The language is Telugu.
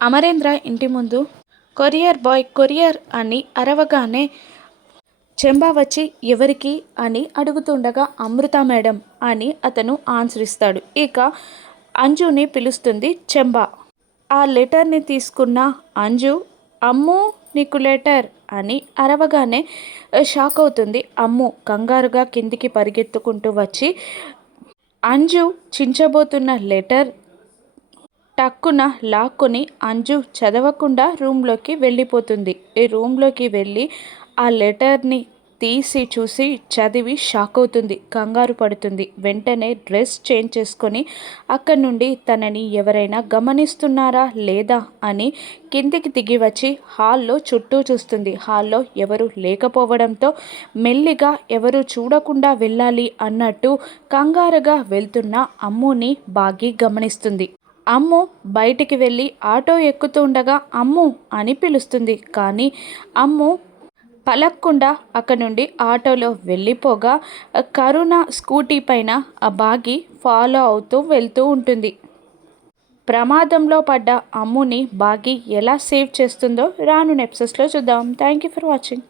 అమరేంద్ర ఇంటి ముందు కొరియర్ బాయ్ కొరియర్ అని అరవగానే చెంబా వచ్చి ఎవరికి అని అడుగుతుండగా అమృత మేడం అని అతను ఆన్సర్ ఇస్తాడు. ఇక అంజుని పిలుస్తుంది చెంబా. ఆ లెటర్ని తీసుకున్న అంజు అమ్ము నీకు లెటర్ అని అరవగానే షాక్ అవుతుంది. అమ్ము కంగారుగా కిందికి పరిగెత్తుకుంటూ వచ్చి అంజు చించబోతున్న లెటర్ టక్కున లాక్కొని అంజు చదవకుండా రూమ్లోకి వెళ్ళిపోతుంది. ఈ రూమ్లోకి వెళ్ళి ఆ లెటర్ని తీసి చూసి చదివి షాక్ అవుతుంది, కంగారు పడుతుంది. వెంటనే డ్రెస్ చేంజ్ చేసుకొని అక్కడి నుండి తనని ఎవరైనా గమనిస్తున్నారా లేదా అని కిందికి దిగి వచ్చి హాల్లో చుట్టూ చూస్తుంది. హాల్లో ఎవరు లేకపోవడంతో మెల్లిగా ఎవరు చూడకుండా వెళ్ళాలి అన్నట్టు కంగారుగా వెళ్తున్న అమ్ముని బాగి గమనిస్తుంది. అమ్ము బయటికి వెళ్ళి ఆటో ఎక్కుతుండగా అమ్ము అని పిలుస్తుంది. కానీ అమ్ము పలక్కుండా అక్కడి నుండి ఆటోలో వెళ్ళిపోగా కరుణ స్కూటీ పైన ఆ బాగి ఫాలో అవుతూ వెళ్తూ ఉంటుంది. ప్రమాదంలో పడ్డ అమ్ముని బాగి ఎలా సేవ్ చేస్తుందో రాను ఎపిసోడ్స్లో చూద్దాం. Thank you for watching.